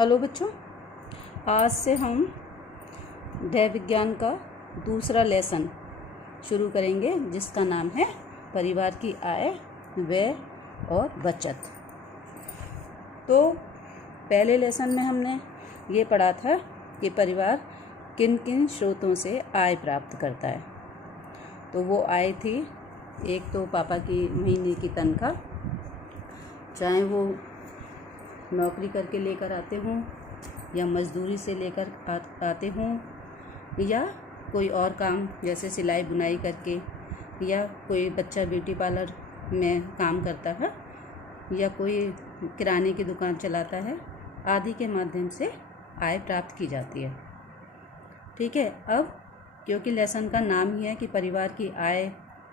Hello बच्चों, आज से हम दैव विज्ञान का दूसरा लेसन शुरू करेंगे जिसका नाम है परिवार की आय, व्यय और बचत। तो पहले लेसन में हमने ये पढ़ा था कि परिवार किन किन स्रोतों से आय प्राप्त करता है। तो वो आय थी, एक तो पापा की महीने की तनख्वाह, चाहे वो नौकरी करके लेकर आते हों या मज़दूरी से लेकर आते हों या कोई और काम जैसे सिलाई बुनाई करके, या कोई बच्चा ब्यूटी पार्लर में काम करता है या कोई किराने की दुकान चलाता है, आदि के माध्यम से आय प्राप्त की जाती है। ठीक है। अब क्योंकि लेसन का नाम ही है कि परिवार की आय,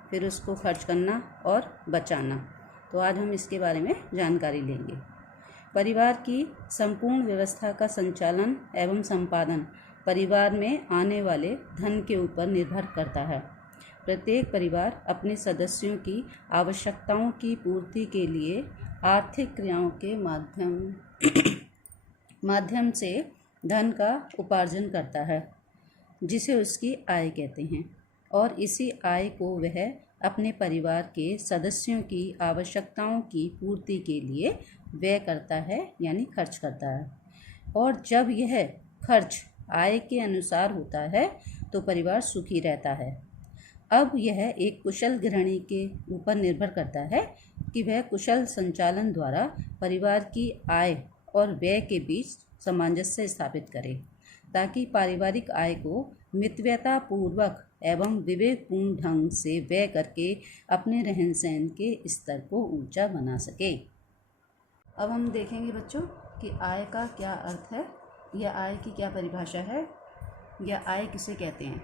फिर उसको खर्च करना और बचाना, तो आज हम इसके बारे में जानकारी लेंगे। परिवार की संपूर्ण व्यवस्था का संचालन एवं संपादन परिवार में आने वाले धन के ऊपर निर्भर करता है। प्रत्येक परिवार अपने सदस्यों की आवश्यकताओं की पूर्ति के लिए आर्थिक क्रियाओं के माध्यम से धन का उपार्जन करता है, जिसे उसकी आय कहते हैं, और इसी आय को वह अपने परिवार के सदस्यों की आवश्यकताओं की पूर्ति के लिए व्यय करता है, यानी खर्च करता है। और जब यह खर्च आय के अनुसार होता है तो परिवार सुखी रहता है। अब यह एक कुशल गृहिणी के ऊपर निर्भर करता है कि वह कुशल संचालन द्वारा परिवार की आय और व्यय के बीच सामंजस्य स्थापित करे, ताकि पारिवारिक आय को मितव्ययता पूर्वक एवं विवेकपूर्ण ढंग से व्यय करके अपने रहन सहन के स्तर को ऊंचा बना सके। अब हम देखेंगे बच्चों कि आय का क्या अर्थ है, या आय की क्या परिभाषा है, या आय किसे कहते हैं।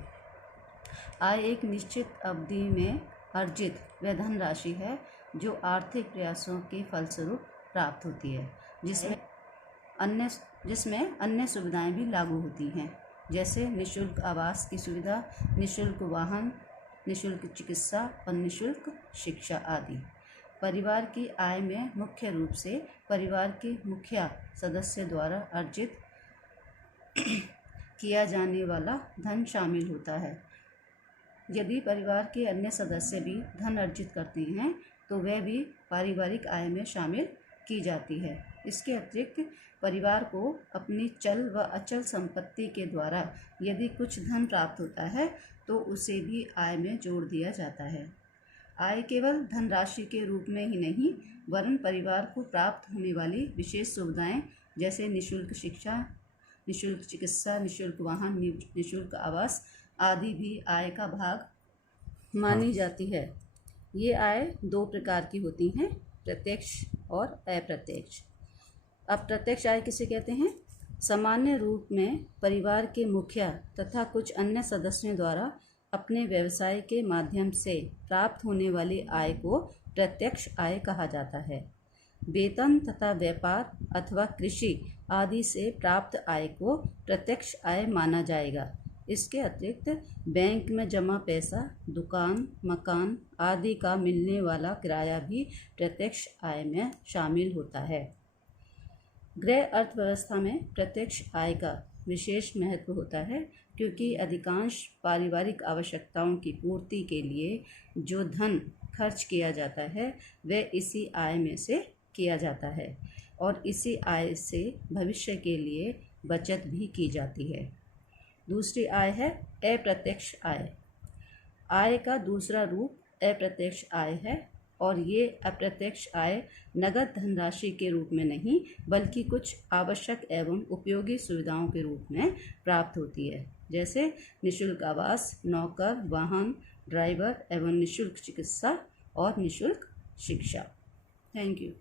आय एक निश्चित अवधि में अर्जित वह धनराशि है जो आर्थिक प्रयासों के फलस्वरूप प्राप्त होती है, जिसमें अन्य सुविधाएं भी लागू होती हैं, जैसे निःशुल्क आवास की सुविधा, निःशुल्क वाहन, निःशुल्क चिकित्सा और निःशुल्क शिक्षा आदि। परिवार की आय में मुख्य रूप से परिवार के मुखिया सदस्य द्वारा अर्जित किया जाने वाला धन शामिल होता है। यदि परिवार के अन्य सदस्य भी धन अर्जित करते हैं तो वह भी पारिवारिक आय में शामिल की जाती है। इसके अतिरिक्त परिवार को अपनी चल व अचल संपत्ति के द्वारा यदि कुछ धन प्राप्त होता है तो उसे भी आय में जोड़ दिया जाता है। आय केवल धनराशि के रूप में ही नहीं, वरन परिवार को प्राप्त होने वाली विशेष सुविधाएं जैसे निःशुल्क शिक्षा, निःशुल्क चिकित्सा, निःशुल्क वाहन, निःशुल्क आवास आदि भी आय का भाग मानी जाती है। ये आय दो प्रकार की होती हैं, प्रत्यक्ष और अप्रत्यक्ष। अब प्रत्यक्ष आय किसे कहते हैं? सामान्य रूप में परिवार के मुखिया तथा कुछ अन्य सदस्यों द्वारा अपने व्यवसाय के माध्यम से प्राप्त होने वाली आय को प्रत्यक्ष आय कहा जाता है। वेतन तथा व्यापार अथवा कृषि आदि से प्राप्त आय को प्रत्यक्ष आय माना जाएगा। इसके अतिरिक्त बैंक में जमा पैसा, दुकान, मकान आदि का मिलने वाला किराया भी प्रत्यक्ष आय में शामिल होता है। गृह अर्थव्यवस्था में प्रत्यक्ष आय का विशेष महत्व होता है, क्योंकि अधिकांश पारिवारिक आवश्यकताओं की पूर्ति के लिए जो धन खर्च किया जाता है वह इसी आय में से किया जाता है, और इसी आय से भविष्य के लिए बचत भी की जाती है। दूसरी आय है अप्रत्यक्ष आय। आय का दूसरा रूप अप्रत्यक्ष आय है, और ये अप्रत्यक्ष आय नगद धनराशि के रूप में नहीं बल्कि कुछ आवश्यक एवं उपयोगी सुविधाओं के रूप में प्राप्त होती है, जैसे निःशुल्क आवास, नौकर, वाहन, ड्राइवर एवं निःशुल्क चिकित्सा और निःशुल्क शिक्षा। Thank you.